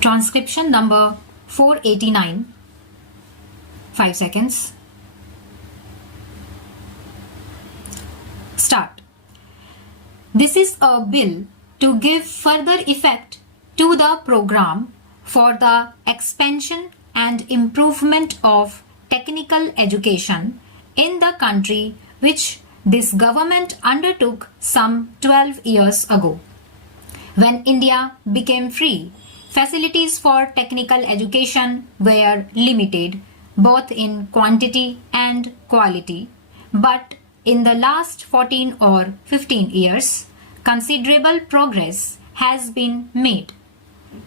Transcription number 489. 5 seconds. Start. This is a bill to give further effect to the program for the expansion and improvement of technical education in the country, which this government undertook some 12 years ago. When India became free, facilities for technical education were limited both in quantity and quality, but in the last 14 or 15 years, considerable progress has been made.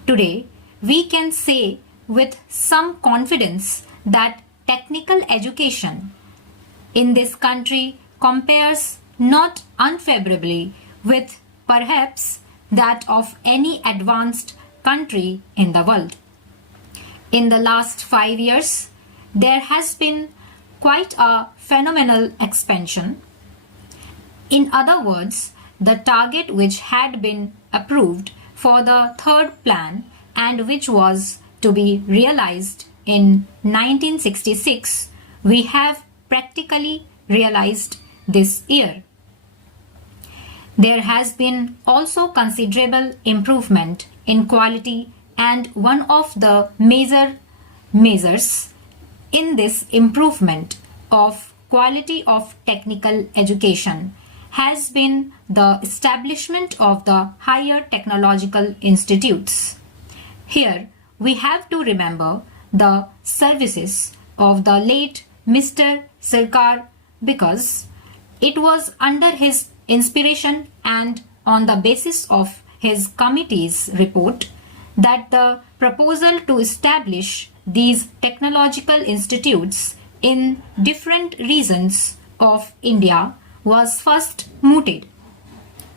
Today, we can say with some confidence that technical education in this country compares not unfavorably with perhaps that of any advanced country in the world. In the last 5 years, there has been quite a phenomenal expansion. In other words, the target which had been approved for the third plan and which was to be realized in 1966, we have practically realized this year. There has been also considerable improvement in quality, and one of the major measures in this improvement of quality of technical education has been the establishment of the higher technological institutes. Here we have to remember the services of the late Mr. Sircar, because it was under his inspiration and on the basis of his committee's report that the proposal to establish these technological institutes in different regions of India was first mooted.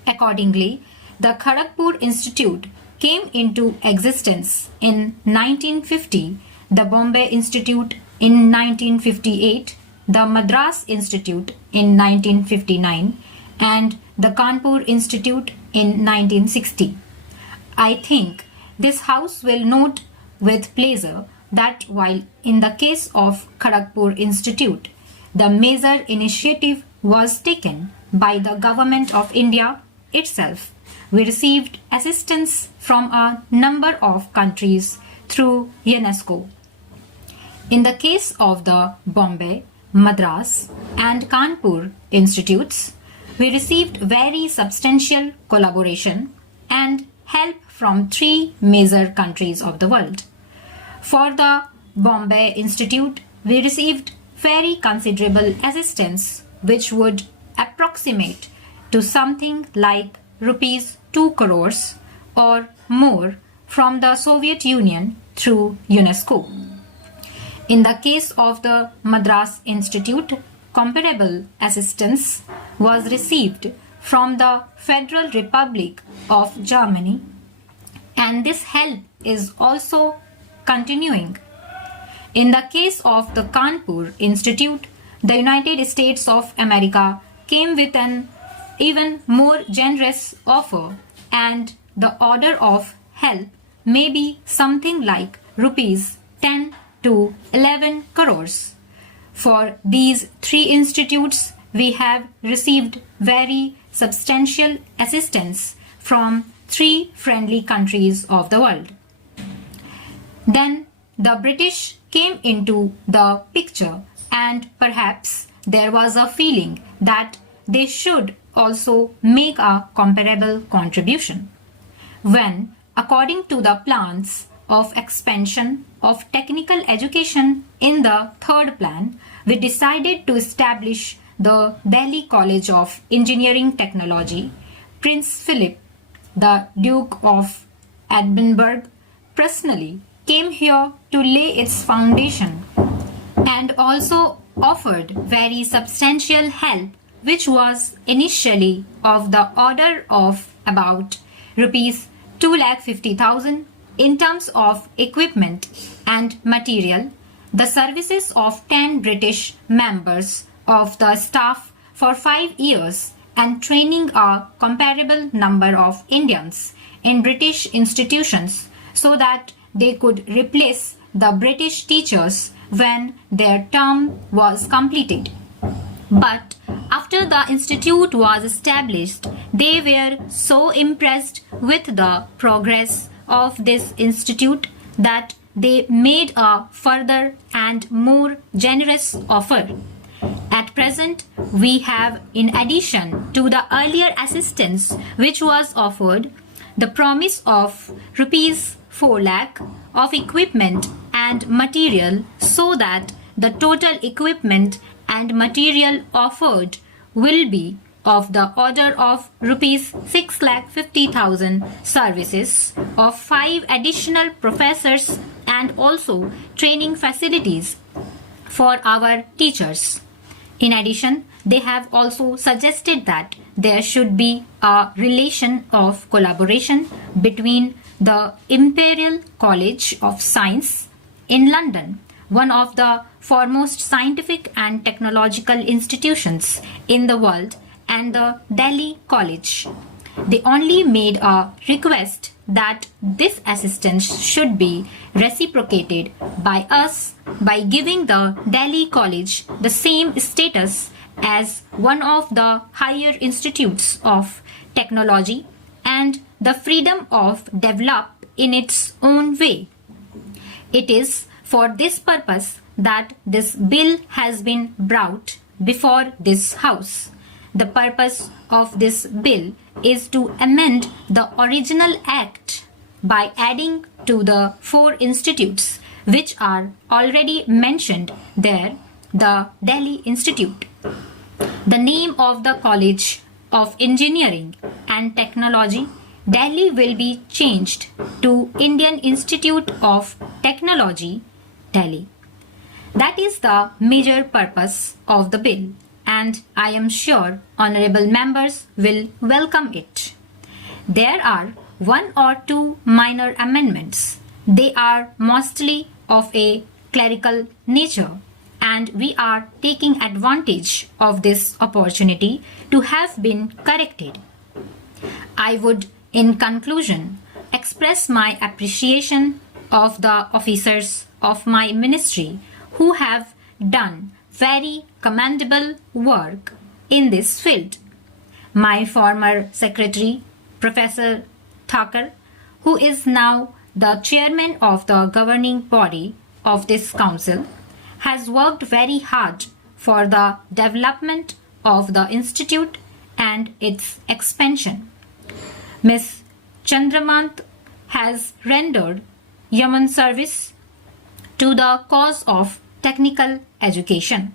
Accordingly, the Kharagpur Institute came into existence in 1950, the Bombay Institute in 1958, the Madras Institute in 1959, and the Kanpur Institute in 1960. I think this House will note with pleasure that while in the case of Kharagpur Institute, the major initiative was taken by the Government of India itself, we received assistance from a number of countries through UNESCO. In the case of the Bombay, Madras and Kanpur Institutes, we received very substantial collaboration and help from 3 major countries of the world. For the Bombay Institute, we received very considerable assistance, which would approximate to something like rupees 2 crores or more from the Soviet Union through UNESCO. In the case of the Madras Institute, comparable assistance was received from the Federal Republic of Germany, and this help is also continuing. In the case of the Kanpur Institute, the United States of America came with an even more generous offer, and the order of help may be something like rupees 10 to 11 crores. For these 3 institutes, we have received very substantial assistance from 3 friendly countries of the world. Then the British came into the picture, and perhaps there was a feeling that they should also make a comparable contribution. When, according to the plans of expansion of technical education in the third plan, we decided to establish the Delhi College of Engineering Technology, Prince Philip, the Duke of Edinburgh, personally came here to lay its foundation and also offered very substantial help, which was initially of the order of about rupees 250,000 in terms of equipment and material, the services of 10 British members of the staff for 5 years, and training a comparable number of Indians in British institutions so that they could replace the British teachers when their term was completed. But after the institute was established, they were so impressed with the progress of this institute that they made a further and more generous offer. At present, we have, in addition to the earlier assistance which was offered, the promise of rupees 4 lakh of equipment and material, so that the total equipment and material offered will be of the order of rupees 6,50,000, services of 5 additional professors and also training facilities for our teachers. In addition, they have also suggested that there should be a relation of collaboration between the Imperial College of Science in London, one of the foremost scientific and technological institutions in the world, and the Delhi College. They only made a request that this assistance should be reciprocated by us by giving the Delhi College the same status as one of the higher institutes of technology and the freedom of develop in its own way. It is for this purpose that this bill has been brought before this House. The purpose of this bill is to amend the original Act by adding to the 4 institutes which are already mentioned there the Delhi Institute. The name of the College of Engineering and Technology, Delhi, will be changed to Indian Institute of Technology, Delhi. That is the major purpose of the bill, and I am sure honorable members will welcome it. There are 1 or 2 minor amendments. They are mostly of a clerical nature, and we are taking advantage of this opportunity to have been corrected. I would, in conclusion, express my appreciation of the officers of my ministry who have done very commendable work in this field. My former secretary, Professor Thakur, who is now the chairman of the governing body of this council, has worked very hard for the development of the institute and its expansion. Ms. Chandramant has rendered yeoman service to the cause of technical education.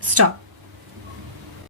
Stop.